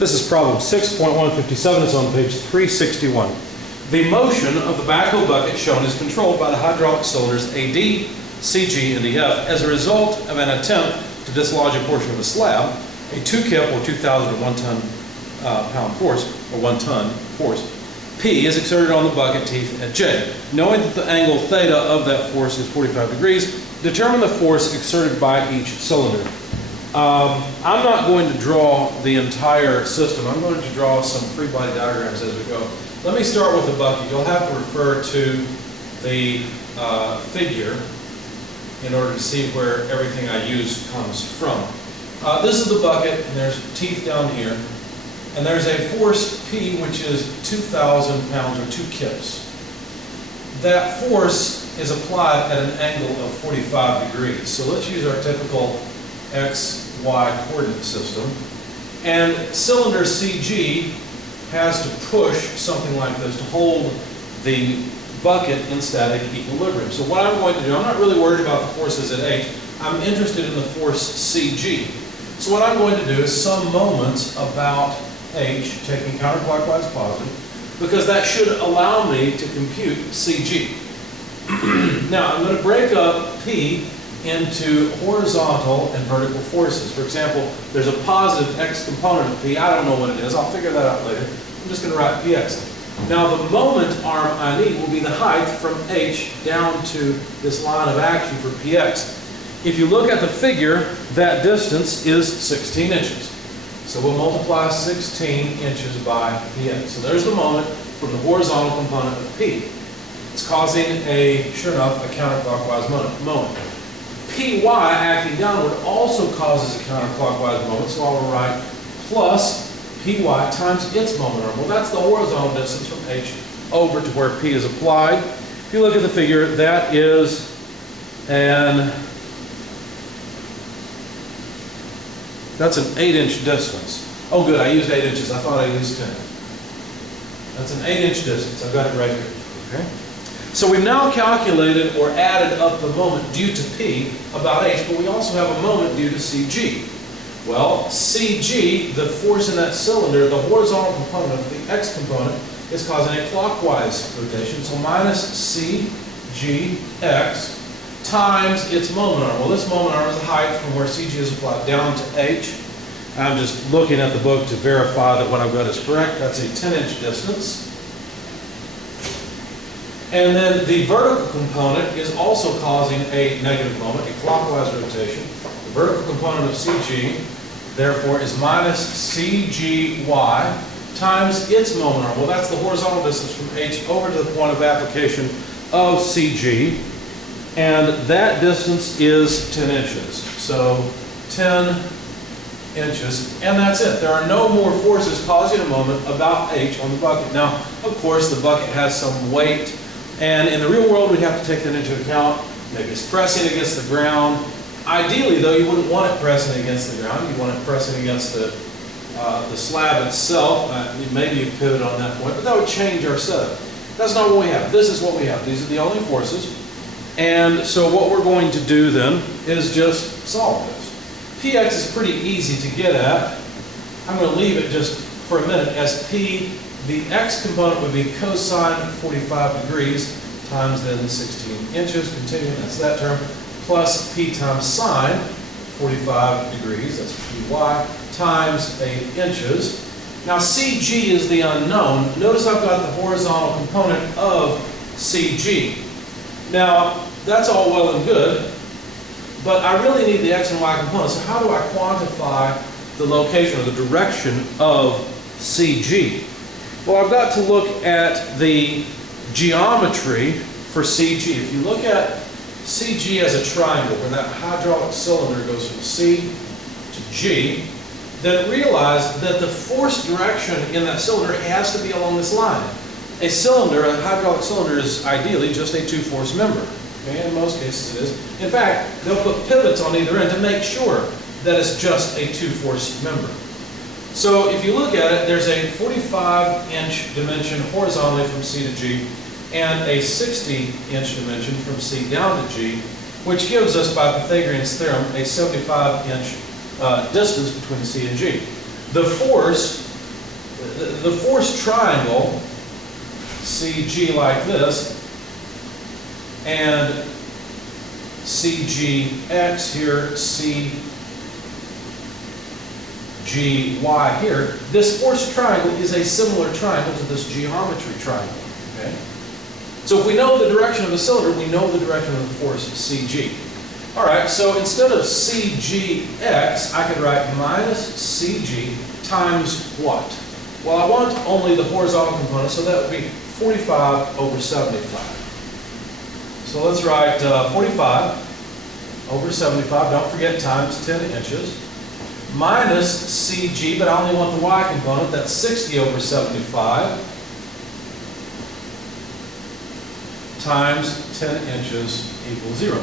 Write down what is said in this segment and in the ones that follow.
This is problem 6.157. It's on page 361. The motion of the backhoe bucket shown is controlled by the hydraulic cylinders AD, CG, and EF as a result of an attempt to dislodge a portion of a slab. A 2 kip or 2,001 pound force, or 1 ton force, P is exerted on the bucket teeth at J. Knowing that the angle theta of that force is 45 degrees, determine the force exerted by each cylinder. I'm not going to draw the entire system. I'm going to draw some free body diagrams as we go. Let me start with the bucket. You'll have to refer to the figure in order to see where everything I use comes from. This is the bucket, and there's teeth down here. And there's a force P, which is 2,000 pounds or 2 kips. That force is applied at an angle of 45 degrees. So let's use our typical X, Y coordinate system. And cylinder CG has to push something like this to hold the bucket in static equilibrium. So what I'm going to do, I'm not really worried about the forces at H. I'm interested in the force CG. So what I'm going to do is sum moments about H, taking counterclockwise positive, because that should allow me to compute CG. Now, I'm going to break up P into horizontal and vertical forces. For example, there's a positive X component of P. I don't know what it is. I'll figure that out later. I'm just going to write PX. Now, the moment arm I need will be the height from H down to this line of action for PX. If you look at the figure, that distance is 16 inches. So we'll multiply 16 inches by PX. So there's the moment from the horizontal component of P. It's causing sure enough, a counterclockwise moment. PY acting downward also causes a counterclockwise moment, so I will write plus PY times its moment arm. Well, that's the horizontal distance from H over to where P is applied. If you look at the figure, that is that's an 8-inch distance. Oh good, I used 8 inches. I thought I used 10. That's an 8-inch distance. I've got it right here. Okay. So we've now calculated or added up the moment due to P about H, but we also have a moment due to CG. Well, CG, the force in that cylinder, the horizontal component, the X component, is causing a clockwise rotation. So minus CGX times its moment arm. Well, this moment arm is the height from where CG is applied down to H. I'm just looking at the book to verify that what I've got is correct. That's a 10-inch distance. And then the vertical component is also causing a negative moment, a clockwise rotation. The vertical component of CG, therefore, is minus CGY times its moment arm. Well, that's the horizontal distance from H over to the point of application of CG. And that distance is 10 inches. So 10 inches, and that's it. There are no more forces causing a moment about H on the bucket. Now, of course, the bucket has some weight, and in the real world, we'd have to take that into account. Maybe it's pressing against the ground. Ideally, though, you wouldn't want it pressing against the ground. You want it pressing against the slab itself. Maybe you pivot on that point, but that would change our setup. That's not what we have. This is what we have. These are the only forces. And so what we're going to do then is just solve this. PX is pretty easy to get at. I'm going to leave it just for a minute as P. The X component would be cosine 45 degrees times then 16 inches, continuing, that's that term, plus P times sine 45 degrees, that's PY, times 8 inches. Now CG is the unknown. Notice I've got the horizontal component of CG. Now, that's all well and good, but I really need the X and Y components. So how do I quantify the location or the direction of CG? Well, I've got to look at the geometry for CG. If you look at CG as a triangle, where that hydraulic cylinder goes from C to G, then realize that the force direction in that cylinder has to be along this line. A cylinder, a hydraulic cylinder, is ideally just a two-force member. Okay? In most cases it is. In fact, they'll put pivots on either end to make sure that it's just a two-force member. So if you look at it, there's a 45-inch dimension horizontally from C to G and a 60-inch dimension from C down to G, which gives us, by Pythagorean's theorem, a 75-inch distance between C and G. The force the forced triangle, CG like this, and CGX here, CGY here, this forced triangle is a similar triangle to this geometry triangle. Okay? So if we know the direction of the cylinder, we know the direction of the force CG. All right, so instead of CGX, I could write minus CG times what? Well, I want only the horizontal component, so that would be 45 over 75. So let's write 45 over 75, don't forget times 10 inches, minus CG, but I only want the y component, that's 60 over 75, times 10 inches equals 0.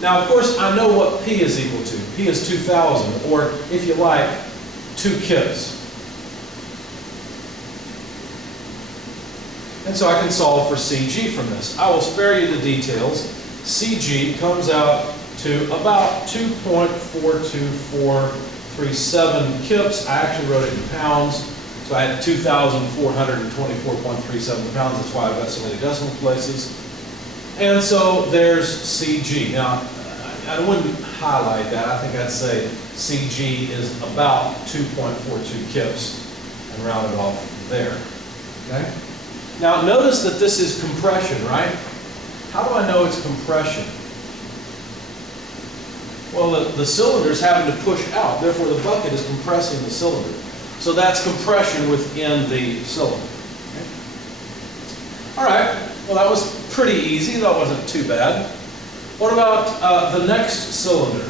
Now, of course, I know what P is equal to. P is 2,000, or if you like, 2 kips. And so I can solve for CG from this. I will spare you the details. CG comes out to about 2.42437 kips. I actually wrote it in pounds, so I had 2,424.37 pounds. That's why I've got so many decimal places. And so there's CG. Now, I wouldn't highlight that. I think I'd say CG is about 2.42 kips and round it off there. Okay? Now, notice that this is compression, right? How do I know it's compression? Well, the cylinder's having to push out. Therefore, the bucket is compressing the cylinder. So that's compression within the cylinder. Okay? All right. Well, that was pretty easy. That wasn't too bad. What about the next cylinder?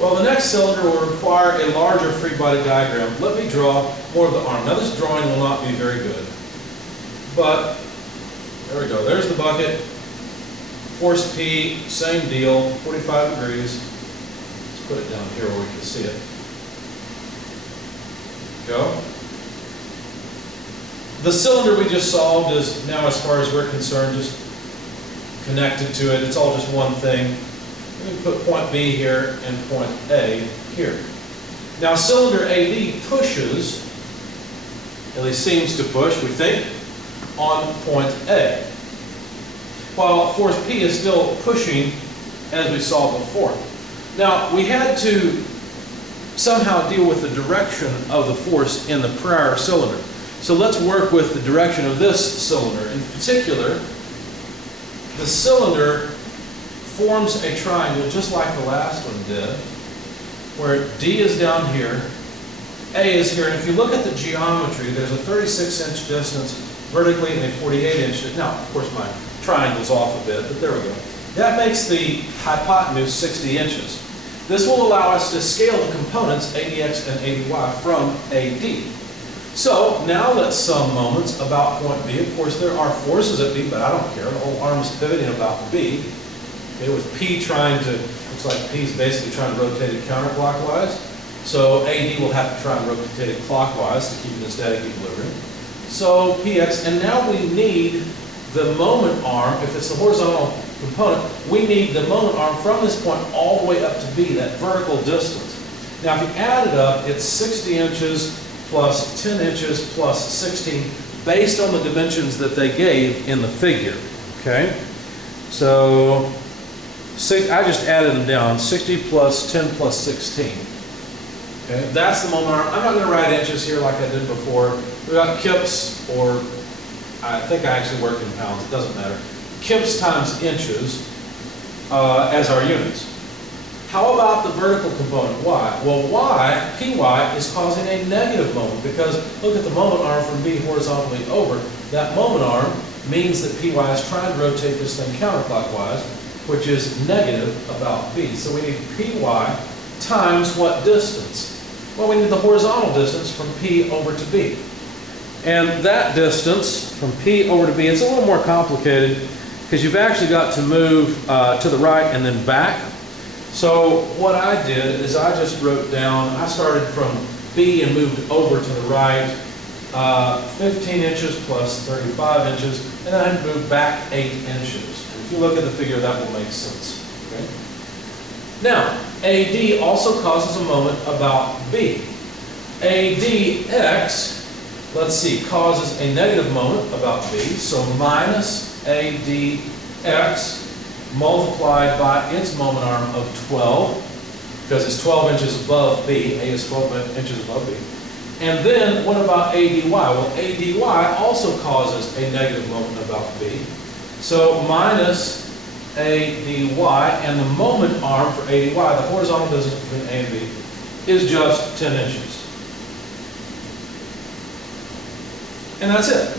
Well, the next cylinder will require a larger free body diagram. Let me draw more of the arm. Now, this drawing will not be very good. But, there we go. There's the bucket. Force P, same deal, 45 degrees. Let's put it down here where we can see it. Go. The cylinder we just solved is now, as far as we're concerned, just connected to it. It's all just one thing. Let me put point B here and point A here. Now, cylinder AB pushes, at least seems to push, we think, on point A, while force P is still pushing as we saw before. Now, we had to somehow deal with the direction of the force in the prior cylinder. So let's work with the direction of this cylinder. In particular, the cylinder forms a triangle just like the last one did, where D is down here, A is here, and if you look at the geometry, there's a 36-inch distance vertically and a 48-inch. Now, of course, my triangle's off a bit, but there we go. That makes the hypotenuse 60 inches. This will allow us to scale the components ADX and ADY from AD. So now let's sum moments about point B. Of course, there are forces at B, but I don't care. The whole arm is pivoting about B. Okay, with P trying to, looks like P is basically trying to rotate it counterclockwise. So AD will have to try and rotate it clockwise to keep it in static equilibrium. So PX, and now we need the moment arm. If it's the horizontal component, we need the moment arm from this point all the way up to B, that vertical distance. Now, if you add it up, it's 60 inches plus 10 inches plus 16, based on the dimensions that they gave in the figure. Okay? So, I just added them down, 60 plus 10 plus 16. Okay? That's the moment arm. I'm not going to write inches here like I did before. We've got kips, or I think I actually worked in pounds, it doesn't matter. Kips times inches as our units. How about the vertical component, y? Well, y, py, is causing a negative moment because look at the moment arm from B horizontally over. That moment arm means that py is trying to rotate this thing counterclockwise, which is negative about B. So we need py times what distance? Well, we need the horizontal distance from P over to B. And that distance from P over to B, it's a little more complicated because you've actually got to move to the right and then back. So what I did is I just wrote down, I started from B and moved over to the right, 15 inches plus 35 inches, and then I moved back 8 inches. And if you look at the figure, that will make sense. Okay? Now, AD also causes a moment about B. ADX, let's see, causes a negative moment about B, so minus ADX multiplied by its moment arm of 12, because it's 12 inches above B, A is 12 inches above B. And then what about ADY? Well, ADY also causes a negative moment about B. So minus ADY, and the moment arm for ADY, the horizontal distance between A and B, is just 10 inches. And that's it.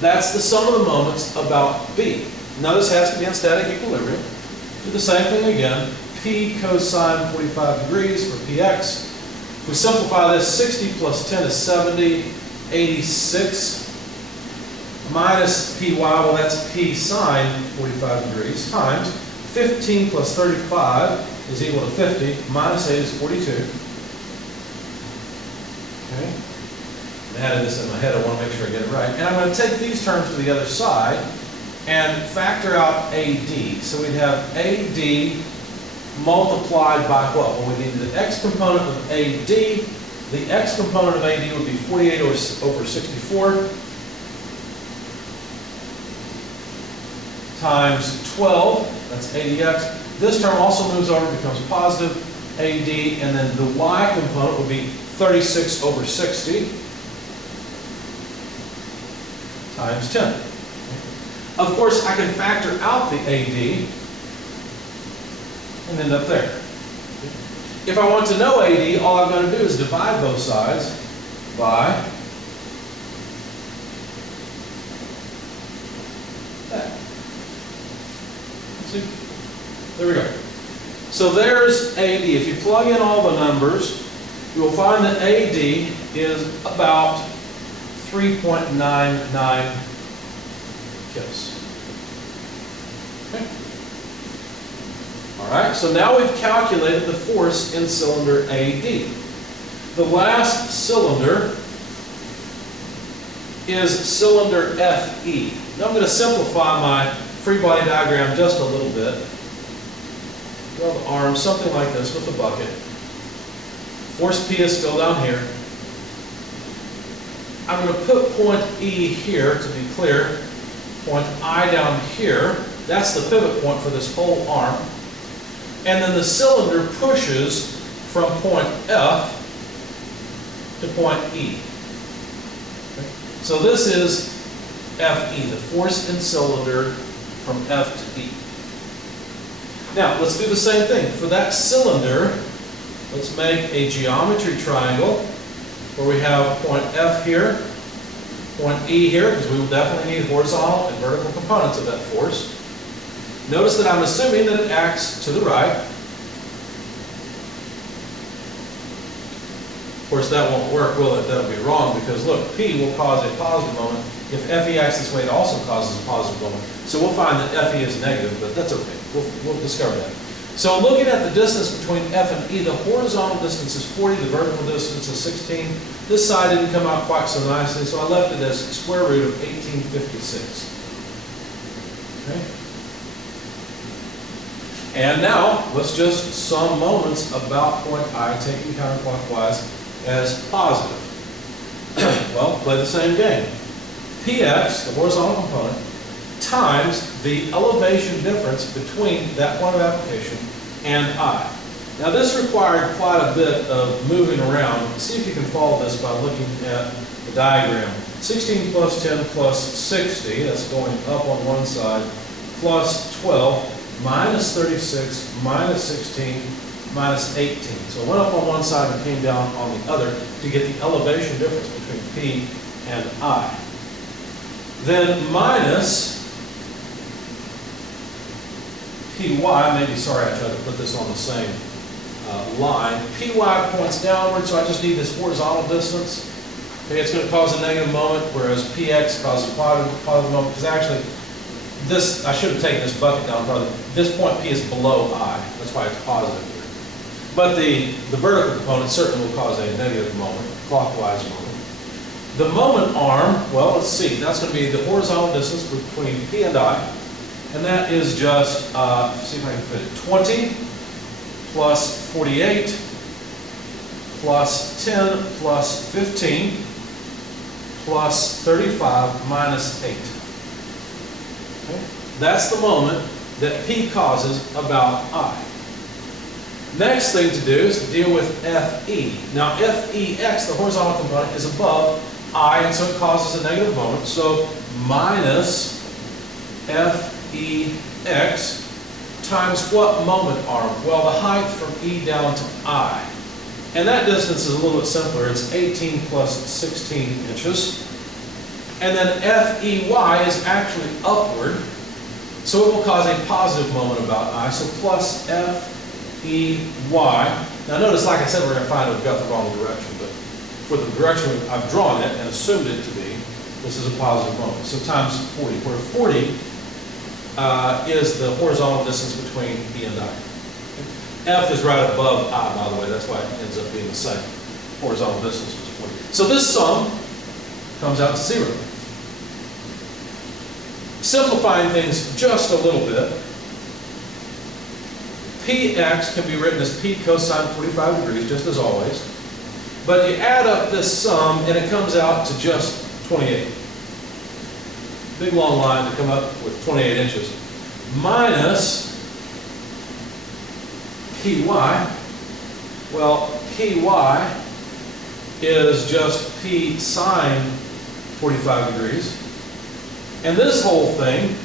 That's the sum of the moments about B. Now this has to be in static equilibrium. Do the same thing again. P cosine 45 degrees for Px. If we simplify this, 60 plus 10 is 70, 86 minus Py, well that's P sine 45 degrees, times 15 plus 35 is equal to 50, minus 8 is 42. Okay. I added this in my head, I want to make sure I get it right. And I'm going to take these terms to the other side and factor out AD. So we'd have AD multiplied by what? Well, we need the x component of AD. The x component of AD would be 48 over 64 times 12, that's ADX. This term also moves over, becomes positive AD, and then the y component would be 36 over 60 times 10. Of course, I can factor out the AD and end up there. If I want to know AD, all I've got to do is divide both sides by that. See? There we go. So there's AD. If you plug in all the numbers, you will find that AD is about 3.99 kilos. Okay. All right, so now we've calculated the force in cylinder AD. The last cylinder is cylinder FE. Now I'm going to simplify my free body diagram just a little bit. Draw the arm something like this with the bucket. Force P is still down here. I'm going to put point E here to be clear. Point I down here. That's the pivot point for this whole arm. And then the cylinder pushes from point F to point E. Okay. So this is FE, the force in cylinder from F to E. Now, let's do the same thing. For that cylinder, let's make a geometry triangle where we have point F here, point E here, because we will definitely need horizontal and vertical components of that force. Notice that I'm assuming that it acts to the right. Of course, that won't work, will it? That'll be wrong, because look, P will cause a positive moment. If FE acts this way, it also causes a positive moment. So we'll find that FE is negative, but that's okay. We'll discover that. So looking at the distance between F and E, the horizontal distance is 40, the vertical distance is 16. This side didn't come out quite so nicely, so I left it as square root of 1856. Okay. And now, let's just sum moments about point I, taking counterclockwise, as positive. Well, play the same game. Px, the horizontal component, times the elevation difference between that point of application and I. Now this required quite a bit of moving around. See if you can follow this by looking at the diagram. 16 plus 10 plus 60, that's going up on one side, plus 12, minus 36, minus 16, minus 18. So it went up on one side and came down on the other to get the elevation difference between P and I. Then minus Py, maybe, sorry I tried to put this on the same line. Py points downward, so I just need this horizontal distance. Okay, it's going to cause a negative moment, whereas Px causes a positive moment, because actually, this, I should have taken this bucket down further. This point P is below I. That's why it's positive here. But the vertical component certainly will cause a negative moment, clockwise moment. The moment arm, well, let's see. That's going to be the horizontal distance between P and I. And that is just, see if I can fit it, 20 plus 48 plus 10 plus 15 plus 35 minus 8. Okay? That's the moment that P causes about I. Next thing to do is to deal with FE. Now FEX, the horizontal component, is above I, and so it causes a negative moment. So minus FEX times what moment arm? Well, the height from E down to I. And that distance is a little bit simpler. It's 18 plus 16 inches. And then FEY is actually upward, so it will cause a positive moment about I. So plus FEY. Now notice, like I said, we're going to find we've got the wrong direction, but for the direction I've drawn it and assumed it to be, this is a positive moment. So times 40, where 40 is the horizontal distance between E and I. F is right above I, by the way. That's why it ends up being the same. Horizontal distance was 40. So this sum comes out to 0. Simplifying things just a little bit, Px can be written as P cosine 45 degrees, just as always. But you add up this sum, and it comes out to just 28. Big long line to come up with 28 inches. Minus Py. Well, Py is just P sine 45 degrees. And this whole thing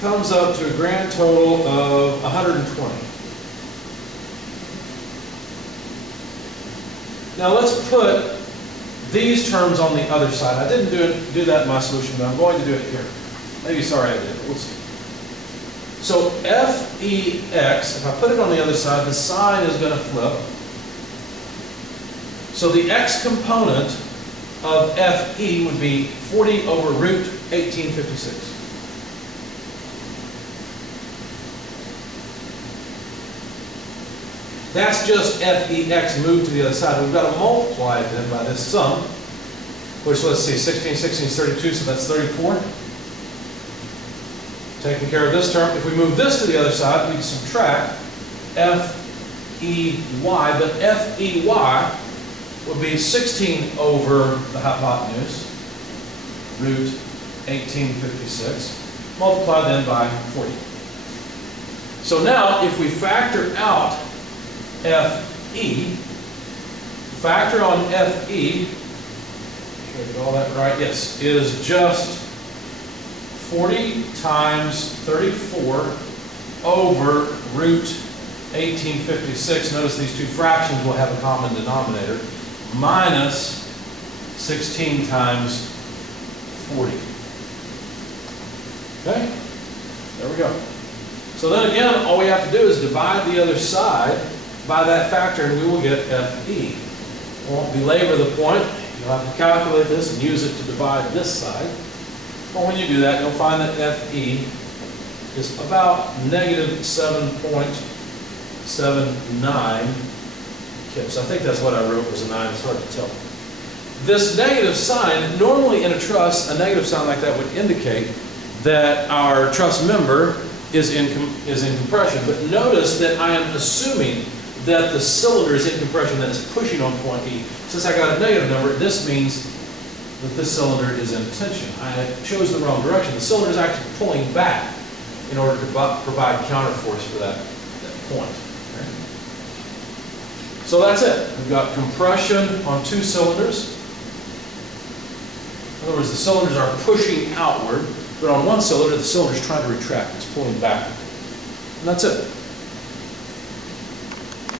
comes up to a grand total of 120. Now let's put these terms on the other side. I didn't do that in my solution, but I'm going to do it here. Maybe sorry I did. We'll see. So Fex, if I put it on the other side, the sign is going to flip. So the x component of Fe would be 40 over root 1856. That's just Fex moved to the other side. We've got to multiply it then by this sum, which, let's see, 16, 16 is 32, so that's 34. Taking care of this term. If we move this to the other side, we can subtract Fey, but Fey would be 16 over the hypotenuse, root 1856, multiplied then by 40. So now, if we factor out Fe, factor on Fe, should I get all that right? Yes, is just 40 times 34 over root 1856. Notice these two fractions will have a common denominator, minus 16 times 40. Okay? There we go. So then again, all we have to do is divide the other side by that factor, and we will get Fe. I won't belabor the point. You'll have to calculate this and use it to divide this side. But when you do that, you'll find that Fe is about negative 7.79 kips. I think that's what I wrote was a 9. It's hard to tell. This negative sign, normally in a truss, a negative sign like that would indicate that our truss member is in compression. But notice that I am assuming that the cylinder is in compression, that it's pushing on point E. Since I got a negative number, this means that this cylinder is in tension. I chose the wrong direction. The cylinder is actually pulling back in order to provide counterforce for that point. Okay? So that's it. We've got compression on two cylinders. In other words, the cylinders are pushing outward, but on one cylinder, the cylinder is trying to retract. It's pulling back. And that's it.